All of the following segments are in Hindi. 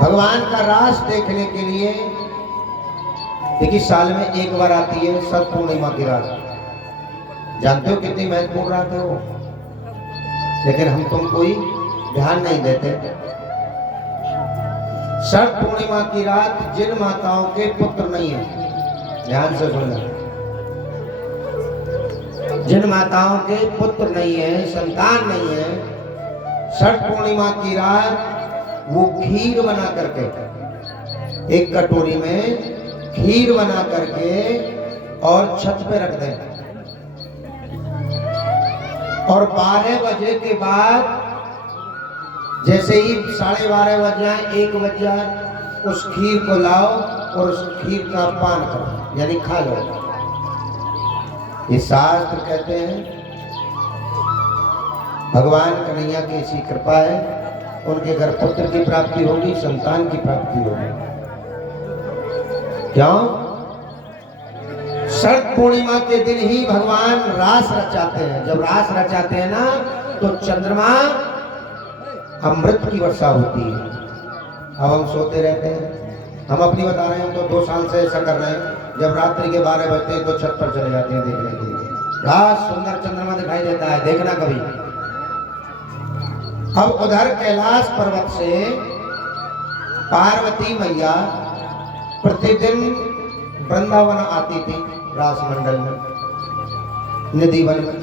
भगवान का रास देखने के लिए देखिए साल में एक बार आती है शरद पूर्णिमा की रात। जानते हो कितनी महत्वपूर्ण रात है वो, लेकिन हम तुम कोई ध्यान नहीं देते। शरद पूर्णिमा की रात जिन माताओं के पुत्र नहीं है, ध्यान से सुनना, जिन माताओं के पुत्र नहीं है, संतान नहीं है, शरद पूर्णिमा की रात वो खीर बना करके, एक कटोरी में खीर बना करके और छत पे रख दें, और 12 बजे के बाद जैसे ही 12:30 बज जाए, 1 बज जाए, उस खीर को लाओ और उस खीर का पान करो, यानी खा लो। ये शास्त्र कहते हैं भगवान कन्हैया की ऐसी कृपा है, उनके घर पुत्र की प्राप्ति होगी, संतान की प्राप्ति होगी। क्यों? शरद पूर्णिमा के दिन ही भगवान रास रचाते हैं। जब रास रचाते हैं ना, तो चंद्रमा अमृत की वर्षा होती है। अब हम सोते रहते हैं, हम अपनी बता रहे हैं, हम तो 2 साल से ऐसा कर रहे हैं, जब रात्रि के 12 बजते हैं तो छत पर चले जाते हैं देखने के लिए। रात सुंदर चंद्रमा दिखाई देता है, देखना कभी। अब उधर कैलाश पर्वत से पार्वती मैया प्रतिदिन वृंदावन आती थी, रास मंडल में, निधि वन में।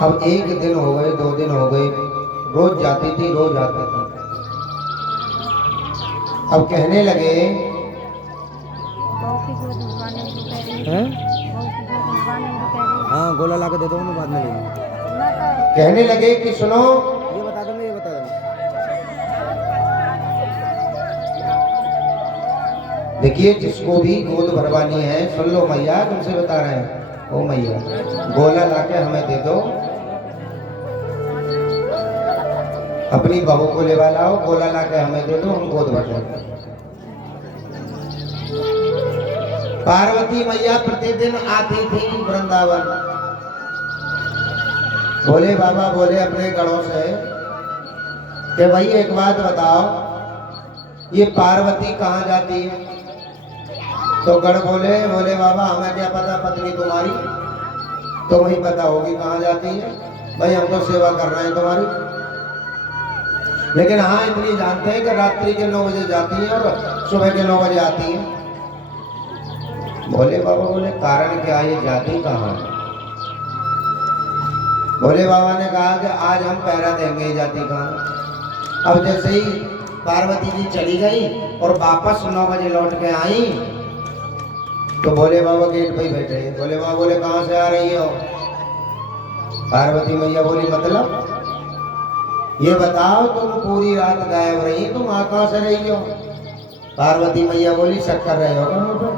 अब 1 दिन हो गए, 2 दिन हो गए, रोज जाती थी, रोज आती थी। अब कहने लगे हाँ, गोला ला के दे दो ना, बाद में लेंगे। कहने लगे कि सुनो, ये बता दो, ये बता दो। देखिए जिसको भी गोद भरवानी है, सुन लो मैया, तुमसे बता रहे हैं, ओ मैया गोला लाके हमें दे दो, अपनी बहू को लेवा लाओ, गोला लाके हमें दे दो, हम गोद भर लेंगे। पार्वती मैया प्रतिदिन आती थी वृंदावन। बोले बाबा बोले अपने गढ़ों से कि भाई एक बात बताओ, ये पार्वती कहाँ जाती है? तो गढ़ बोले बाबा हमें क्या पता, पत्नी तुम्हारी तो वही पता होगी कहाँ जाती है, भाई हम तो सेवा कर रहे हैं तुम्हारी। लेकिन हाँ इतनी जानते हैं कि रात्रि के 9 बजे जाती है और सुबह के 9 बजे आती है। बोले बाबा बोले कारण क्या, ये जाती कहाँ है? भोले बाबा ने कहा कि आज हम पहरा देंगे, जाति का। अब जैसे ही पार्वती जी चली गई और वापस 9 बजे लौट के आई, तो भोले बाबा गेट पे ही बैठे। भोले बाबा बोले कहाँ से आ रही हो? पार्वती मैया बोली मतलब ये बताओ, तुम पूरी रात गायब रही, तुम वहां कहाँ से रही हो? पार्वती मैया बोली शक कर रहे हो क्या मुझ पर?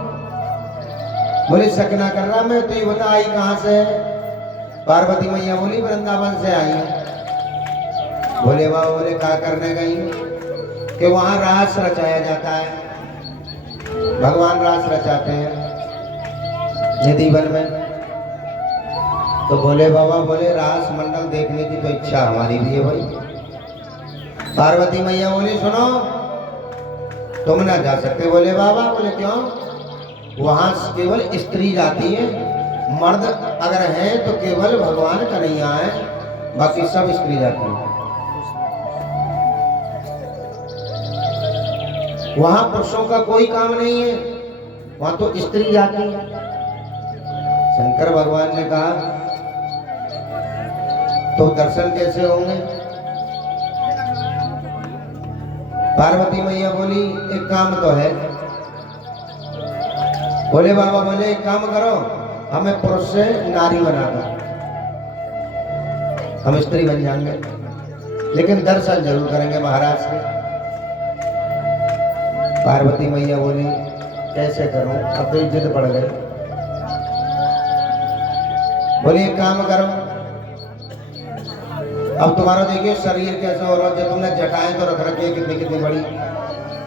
बोली शक ना कर रहा मैं, तो ये बता आई कहाँ से? पार्वती मैया बोली वृंदावन से आई है। भोले बाबा बोले क्या करने गई? कि वहां रास रचाया जाता है, भगवान रास रचाते हैं निधि वन में। तो भोले बाबा बोले रास मंडल देखने की तो इच्छा हमारी भी है भाई। पार्वती मैया बोली सुनो, तुम ना जा सकते। बोले बाबा बोले क्यों? वहां केवल स्त्री जाती है, मर्द अगर है तो केवल भगवान कन्हैया है, बाकी सब स्त्री जाती है। वहां पुरुषों का कोई काम नहीं है, वहां तो स्त्री जाती है। शंकर भगवान ने कहा तो दर्शन कैसे होंगे? पार्वती मैया बोली एक काम तो है। भोले बाबा बोले एक काम करो, हमें पुरुष से नारी बना दो, हम स्त्री बन जाएंगे, लेकिन दर्शन जरूर करेंगे महाराज से। पार्वती मैया बोली कैसे करूं, अब तो जिद पड़ गई। बोली एक काम करो, अब तुम्हारा देखिए शरीर कैसे हो रहा है, जब तुमने जटाएं तो रख रखी है कितनी कितनी बड़ी,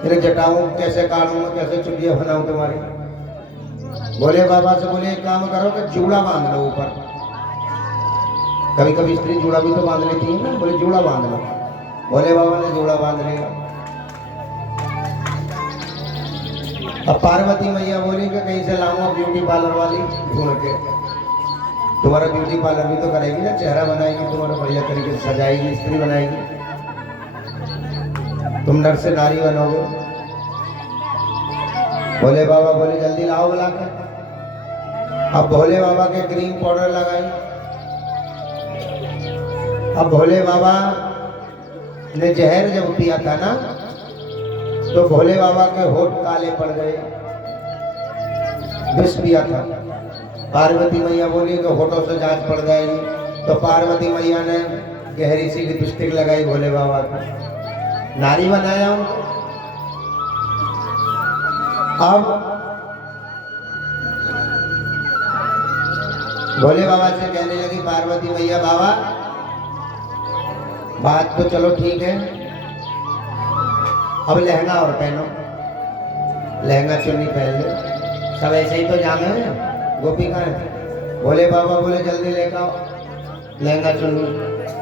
तेरे जटाऊं कैसे काटूं, कैसे चुटिया बनाऊं तुम्हारी। बोले बाबा से बोले एक काम करो कि जूड़ा बांध लो ऊपर। कभी कभी स्त्री जूड़ा भी तो बांध लेती है ना, बोले जूड़ा बांध लो। भोले बाबा ने जोड़ा बांध लिया। अब पार्वती मैया बोली कि कहीं से लाऊंगा ब्यूटी पार्लर वाली ढूंढ के। तुम्हारा ब्यूटी पार्लर भी तो करेगी ना, चेहरा बनाएगी, तुम्हारा बढ़िया तरीके से सजाएगी, स्त्री बनाएगी, तुम नर से नारी बनोगे। भोले बाबा बोले जल्दी लाओ बुला के। अब भोले बाबा के क्रीम पाउडर लगाई। अब भोले बाबा ने जहर जब पिया था ना, तो भोले बाबा के होठ काले पड़ गए, विष पिया था। पार्वती मैया बोली कि होठों से जांच पड़ जाएगी, तो पार्वती मैया ने गहरी सी लिपस्टिक लगाई भोले बाबा को, नारी बनाया उनको। अब भोले बाबा से कहने लगी पार्वती मैया, बाबा बात तो चलो ठीक है, अब लहंगा और पहनो, लहंगा चुन्नी पहन लो, सब ऐसे ही तो जामे हैं गोपी का है। भोले बाबा बोले जल्दी लेकर आओ लहंगा चुन्नी।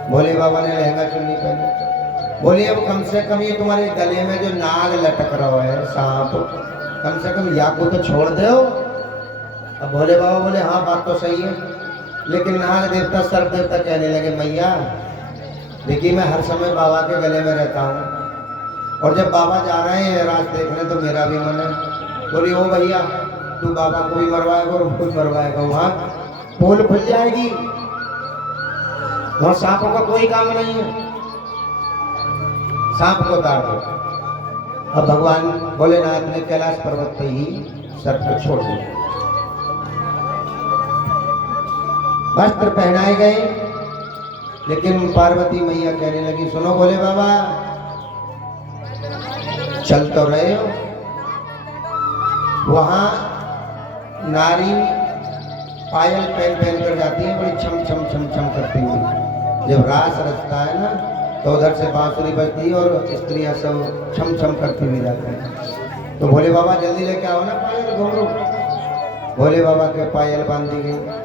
भोले बाबा ने लहंगा चुन्नी पहनी। बोले अब कम से कम ये तुम्हारे गले में जो नाग लटक रहा है सांप, कम से कम या को तो छोड़ दो। अब भोले बाबा बोले हाँ बात तो सही है, लेकिन नाग देवता सर्प देवता कहने लगे मैया देखिए मैं हर समय बाबा के गले में रहता हूँ, और जब बाबा जा रहे हैं रात देखने तो मेरा भी मन है। बोली ओ भैया तू बाबा को भी मरवाएगा और खुद मरवाएगा, वहाँ पोल खुल जाएगी, वहाँ सांपों का कोई काम नहीं है, सांप को उतार दो। अब भगवान भोलेनाथ ने कैलाश पर्वत पे ही सर्प को छोड़ दिया। वस्त्र पहनाए गए, लेकिन पार्वती मैया कहने लगी सुनो भोले बाबा चल तो रहे हो, वहां नारी पायल पहन पहन कर जाती है, बड़ी छम छम छम छम करती हुई। जब रास रचता है ना तो उधर से बांसुरी बजती है और स्त्रियां सब छम छम करती हुई जाती हैं। तो भोले बाबा जल्दी लेके आओ ना पायल घुंघरू। भोले बाबा के पायल बांधी गई।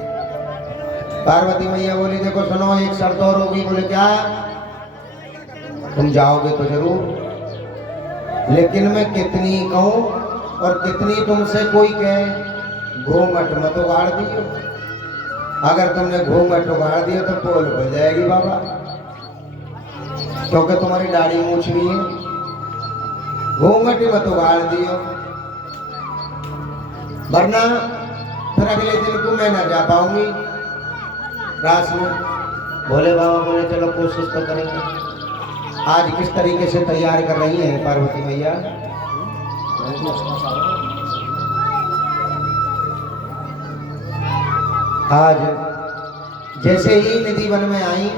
पार्वती मैया बोली देखो सुनो एक शर्त और होगी। बोले क्या? तुम जाओगे तो जरूर, लेकिन मैं कितनी कहूं और कितनी तुमसे कोई कहे घूंघट मत उगाड़ दियो। अगर तुमने घूंघट उगाड़ दिया तो पोल खुल जाएगी बाबा, क्योंकि तुम्हारी दाढ़ी मूछ भी है। घूंघट मत उगाड़ दियो, वरना फिर अगले दिन को मैं ना जा पाऊंगी रात में। भोले बाबा बोले चलो कोशिश तो करेंगे। आज किस तरीके से तैयार कर रही है पार्वती मैया। आज जैसे ही नदी वन में आई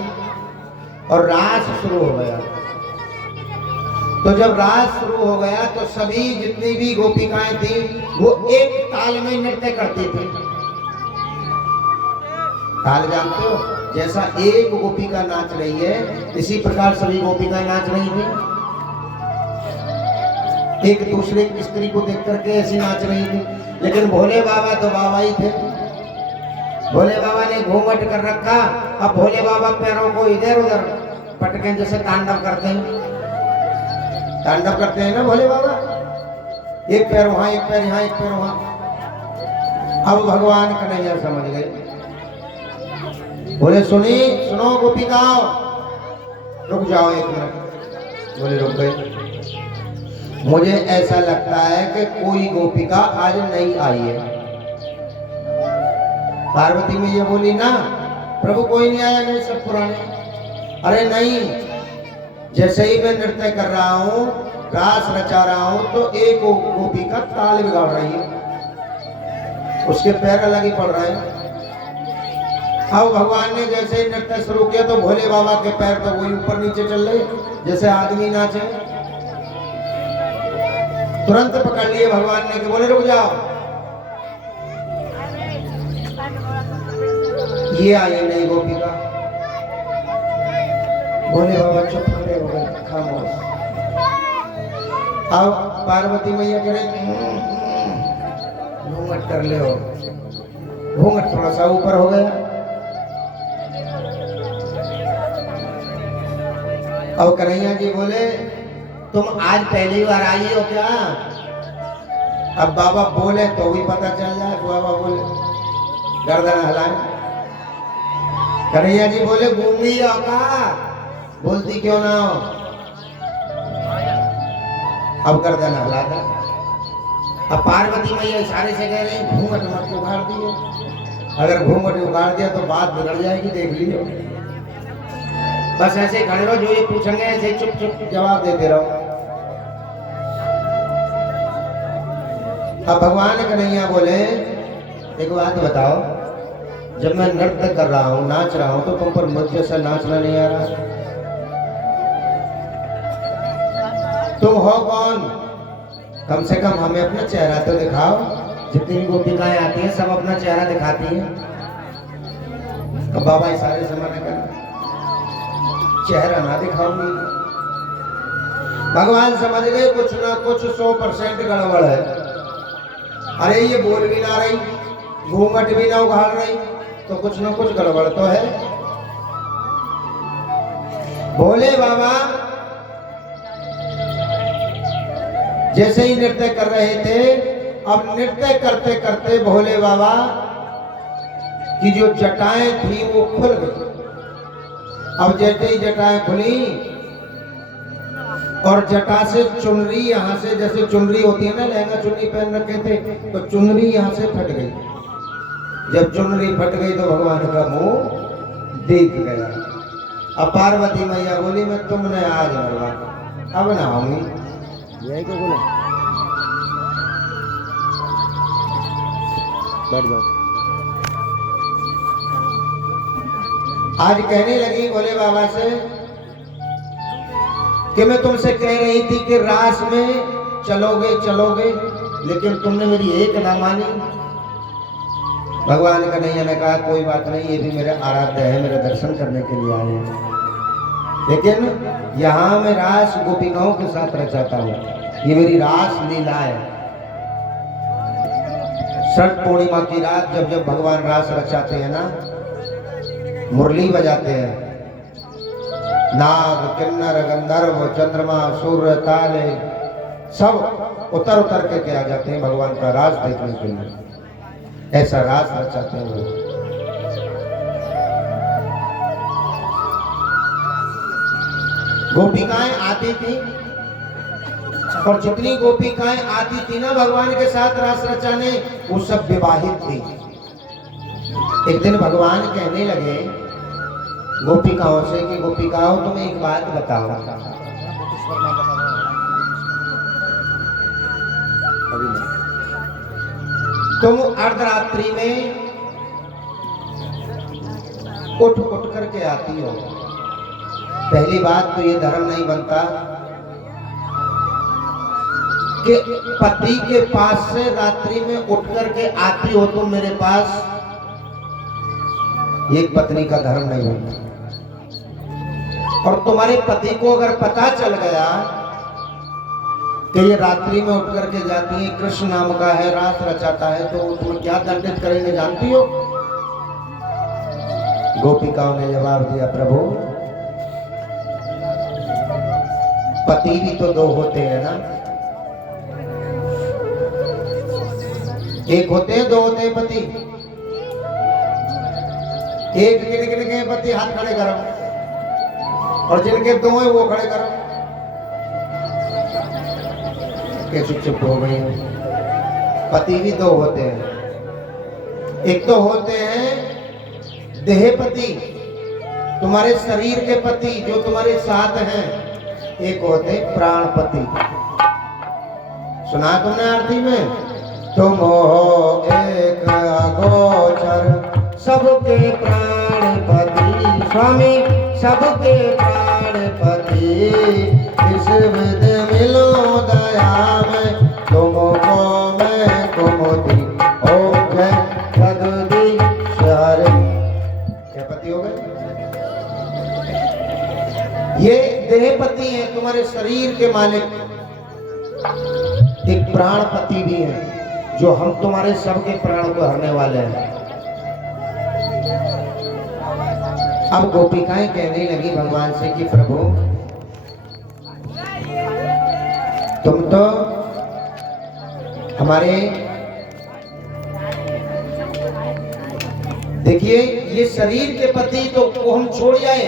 और रास शुरू हो गया, तो जब रास शुरू हो गया तो सभी जितनी भी गोपिकाएं थी वो एक ताल में नृत्य करती थी। ताल जानते हो? जैसा एक गोपिका नाच रही है इसी प्रकार सभी गोपिकाएं नाच रही थी। एक दूसरे की स्त्री को देख करके ऐसी नाच रही थी। लेकिन भोले बाबा तो बाबा ही थे। भोले बाबा ने घूंघट कर रखा। अब भोले बाबा पैरों को इधर उधर पटके जैसे तांडव करते हैं। तांडव करते हैं ना भोले बाबा, एक पैर वहां एक पैर यहाँ एक पैर वहां। अब भगवान कन्हैया समझ गए। बोले सुनो गोपिकाओ रुक जाओ एक मिनट। बोले रुक गए। मुझे ऐसा लगता है कि कोई गोपिका आज नहीं आई है। पार्वती मैया बोली ना प्रभु कोई नहीं आया, नहीं सब पुराने। अरे नहीं, जैसे ही मैं नृत्य कर रहा हूँ रास रचा रहा हूँ तो एक गोपिका ताल बिगाड़ रही है, उसके पैर अलग ही पड़ रहे हैं। अब भगवान ने जैसे ही नृत्य शुरू किया तो भोले बाबा के पैर तो वही ऊपर नीचे चल रहे जैसे आदमी नाचे। तुरंत पकड़ लिए भगवान ने कि बोले रुक जाओ। ये आई नहीं गोपिका। भोले बाबा चुप खड़े हो गए, खामोश। अब पार्वती मैया कह रही घूंघट कर ले हो। घूंघट थोड़ा सा ऊपर हो गया। अब कन्हैया जी बोले तुम आज पहली बार आई हो क्या? अब बाबा बोले तो भी पता चल जाए। बाबा बोले गर्दन हिलाए। कन्हैया जी बोले गूंगी हो का? बोलती क्यों ना हो? अब गर्दन हिला था। अब पार्वती मैया इशारे से कह रही घूंघट मत उखाड़ दियो, अगर घूंघट उखाड़ दिया तो बात बिगड़ जाएगी, देख लियो। बस ऐसे खड़े रहो, जो ये पूछेंगे ऐसे चुप चुप जवाब देते रहो। अब भगवान कन्हैया बोले एक बात बताओ, जब मैं नृत्य कर रहा हूँ, नाच रहा हूँ, तो तुम पर मुझ जैसा नाचना नहीं आ रहा? तुम हो कौन? कम से कम हमें अपना चेहरा तो दिखाओ। जितनी भी गोपिकाएं आती हैं सब अपना चेहरा दिखाती हैं। अब बाबा इशारे से मना कर, चेहरा ना दिखाऊंगी। भगवान समझ गए कुछ ना कुछ 100% गड़बड़ है। अरे ये बोल भी ना रही, घूंघट भी ना उघाड़ रही, तो कुछ ना कुछ गड़बड़ तो है। बोले बाबा जैसे ही नृत्य कर रहे थे, अब नृत्य करते करते भोले बाबा की जो जटाएं थी वो खुल गई। अब जैसे ही जटाएं खुली और जटा से चुनरी, यहाँ से जैसे चुनरी होती है ना, लहंगा चुन्नी पहन रखे थे, तो चुनरी यहाँ से फट गई। जब चुनरी फट गई तो भगवान का मुंह दिख गया। अब पार्वती मैया बोली मैं तुमने आज मरवा, अब ना आऊंगी। यही क्या बोले? बैठ जाओ। आज कहने लगी भोले बाबा से कि मैं तुमसे कह रही थी कि रास में चलोगे चलोगे, लेकिन तुमने मेरी एक ना मानी। भगवान कन्हैया ने कहा कोई बात नहीं, ये भी मेरे आराध्य है, मेरे दर्शन करने के लिए आए हैं, लेकिन यहाँ मैं रास गोपिकाओं के साथ रचाता हूँ। ये मेरी रास लीला है। छठ पूर्णिमा की रात जब जब भगवान रास रचाते हैं ना, मुरली बजाते हैं, नाग किन्नर गंधर्व चंद्रमा सूर्य तारे सब उतर उतर के आ जाते हैं भगवान का रास देखने के लिए। ऐसा रास रचाते हैं वो। गोपिकाएं आती थी, और जितनी गोपिकाएं आती थी ना भगवान के साथ रास रचाने, वो सब विवाहित थी। एक दिन भगवान कहने लगे गोपिकाओं से कि गोपिकाओं तुम एक बात बताओ, तुम अर्धरात्रि में उठ उठ करके आती हो। पहली बात तो ये धर्म नहीं बनता कि पति के पास से रात्रि में उठ करके आती हो तुम मेरे पास, एक पत्नी का धर्म नहीं बनता। और तुम्हारे पति को अगर पता चल गया कि ये रात्रि में उठ करके जाती है, कृष्ण नाम का है, रास रचाता है, तो तुम क्या दंडित करेंगे जानती हो? गोपिकाओं ने जवाब दिया प्रभु पति भी तो दो होते हैं ना, एक होते हैं दो होते हैं पति। एक गिन गिन के पति हाथ खड़े करो, और जिनके दो हैं वो खड़े करो। के चुप चुप हो गए। पति भी दो होते हैं, एक तो होते हैं देहपति, तुम्हारे शरीर के पति जो तुम्हारे साथ हैं, एक होते प्राणपति। सुना तुमने आरती में, तुम हो एक अगोचर सबके प्राणपति, स्वामी सबके प्राणपति, इस विध मिलो दया में, तुमको मैं कुमुदी ओम जय जगदीश्वर। क्या पति हो गए? ये देहपति है, तुम्हारे शरीर के मालिक। एक प्राणपति भी है जो हम तुम्हारे सबके प्राण को हरने वाले हैं। अब गोपिकाएं कहने लगी भगवान से कि प्रभु तुम तो हमारे, देखिए ये शरीर के पति तो वो हम छोड़ जाए,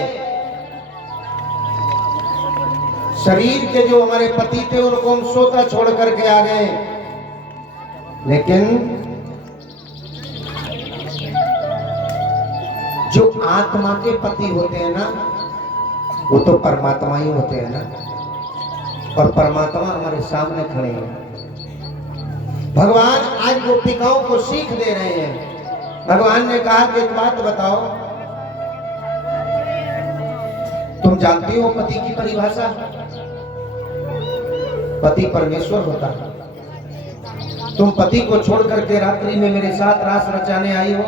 शरीर के जो हमारे पति थे उनको हम सोता छोड़ करके आ गए, लेकिन जो आत्मा के पति होते हैं ना, वो तो परमात्मा ही होते हैं ना, और परमात्मा हमारे सामने खड़े हैं। भगवान आज गोपिकाओं को सीख दे रहे हैं। भगवान ने कहा कि एक बात बताओ, तुम जानती हो पति की परिभाषा? पति परमेश्वर होता है। तुम पति को छोड़ करके रात्रि में मेरे साथ रास रचाने आई हो।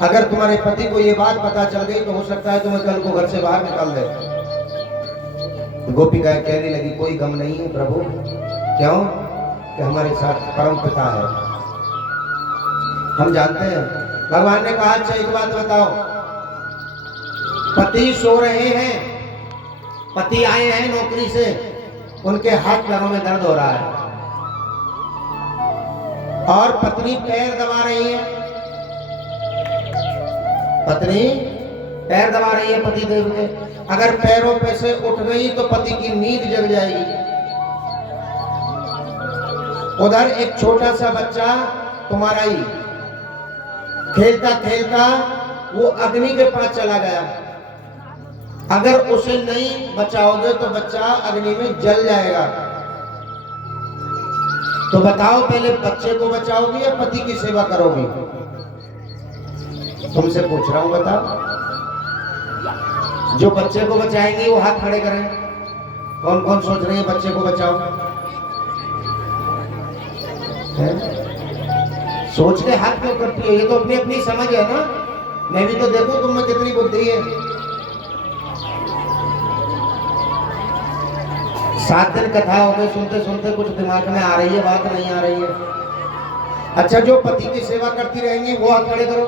अगर तुम्हारे पति को ये बात पता चल गई तो हो सकता है तुम्हें कल को घर से बाहर निकाल दे। गोपिकाएं कहने लगी कोई गम नहीं है प्रभु, क्यों कि हमारे साथ परम पिता है, हम जानते हैं। भगवान ने कहा अच्छा एक बात बताओ, पति सो रहे हैं, पति आए हैं नौकरी से, उनके हाथ पैरों में दर्द हो रहा है और पत्नी पैर दबा रही है, पत्नी पैर दबा रही है पति देव के। अगर पैरों पे से उठ गई तो पति की नींद जग जाएगी। उधर एक छोटा सा बच्चा तुम्हारा ही खेलता खेलता वो अग्नि के पास चला गया, अगर उसे नहीं बचाओगे तो बच्चा अग्नि में जल जाएगा। तो बताओ पहले बच्चे को बचाओगी या पति की सेवा करोगी? तुमसे पूछ रहा हूं, बताओ। जो बच्चे को बचाएंगे वो हाथ खड़े करें। कौन कौन सोच रहे हैं बच्चे को बचाओ? सोच के हाथ क्यों करती है? ये तो अपनी अपनी समझ है ना। मैं भी तो देखूं तुम में कितनी बुद्धि है। 7 दिन कथा हो गई, सुनते सुनते कुछ दिमाग में आ रही है, बात नहीं आ रही है। अच्छा जो पति की सेवा करती रहेंगी वो हाथ खड़े करो।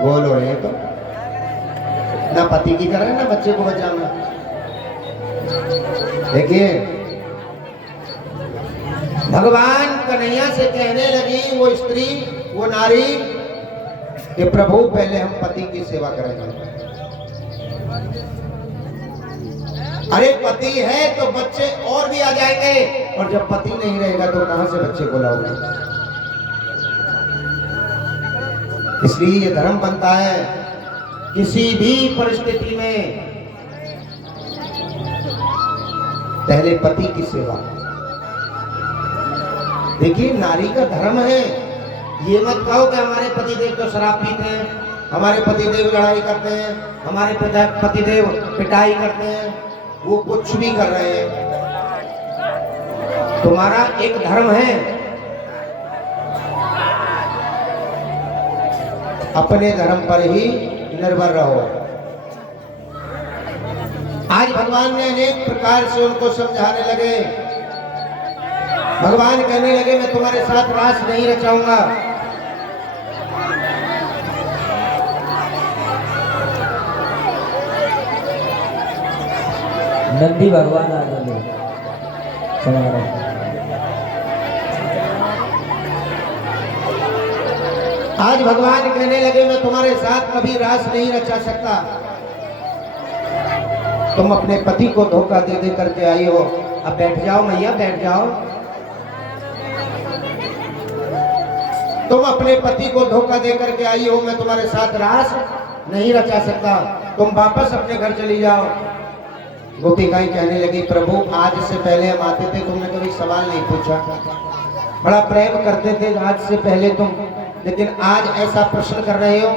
गोल हो रहे हैं तो ना पति की करें ना बच्चे को बचाना। देखिए भगवान कन्हैया से कहने लगी वो स्त्री, वो नारी कि प्रभु पहले हम पति की सेवा करेंगे। अरे पति है तो बच्चे और भी आ जाएंगे, और जब पति नहीं रहेगा तो कहां से बच्चे को लाओगे? इसलिए ये धर्म बनता है किसी भी परिस्थिति में पहले पति की सेवा। देखिए नारी का धर्म है। ये मत कहो कि हमारे पतिदेव तो शराब पीते हैं, हमारे पतिदेव लड़ाई करते हैं, हमारे पतिदेव पिटाई करते हैं, वो कुछ भी कर रहे हैं। तुम्हारा एक धर्म है, अपने धर्म पर ही निर्भर रहो। आज भगवान ने अनेक प्रकार से उनको समझाने लगे। भगवान कहने लगे मैं तुम्हारे साथ रास नहीं रचाऊंगा। नंदी भगवान आ गए। आज भगवान कहने लगे मैं तुम्हारे साथ कभी रास नहीं रचा सकता। तुम अपने पति को धोखा दे दे करके आई हो। अब बैठ जाओ मैया, बैठ जाओ। तुम अपने पति को धोखा दे करके आई हो, मैं तुम्हारे साथ रास नहीं रचा सकता। तुम वापस अपने घर चली जाओ। गोपिकाएं कहने लगी प्रभु आज से पहले हम आते थे तुमने कभी सवाल नहीं पूछा, बड़ा प्रेम करते थे आज से पहले तुम, लेकिन आज ऐसा प्रश्न कर रहे हो,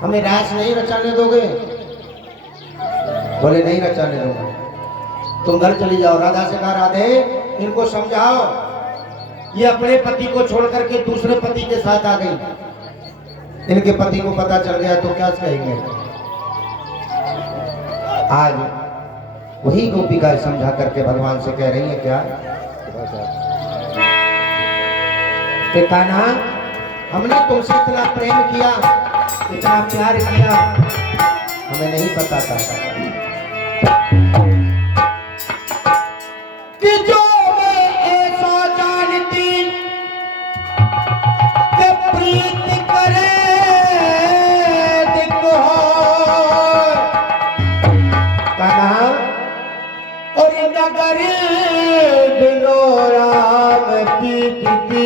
हमें रास नहीं रचाने दोगे? बोले नहीं रचाने दूंगा, तुम घर चली जाओ। राधा से कहा राधे इनको समझाओ, ये अपने पति को छोड़ करके दूसरे पति के साथ आ गई, इनके पति को पता चल गया तो क्या कहेंगे? आज वही गोपिकाएं समझा करके भगवान से कह रही है क्या कि कान्हा हमने तुमसे इतना प्रेम किया, इतना प्यार किया, हमें नहीं पता था अगर दिलो राम पीती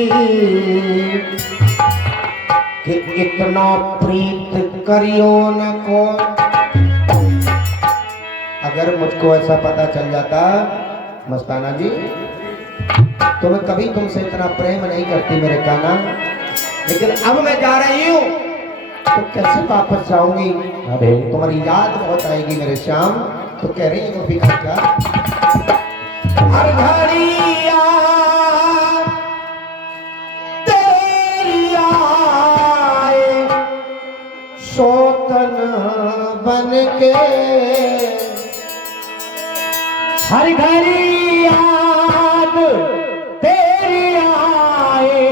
कि इतना प्रीत करियो न को। अगर मुझको ऐसा पता चल जाता मस्ताना जी तो मैं कभी तुमसे इतना प्रेम नहीं करती मेरे काना, लेकिन अब मैं जा रही हूँ तो कैसे वापस जाऊंगी, तुम्हारी याद बहुत आएगी मेरे श्याम। तो कह रही है वो भी खर्चा हर घड़ी याद तेरी आए सोतन बन के, हर घड़ी याद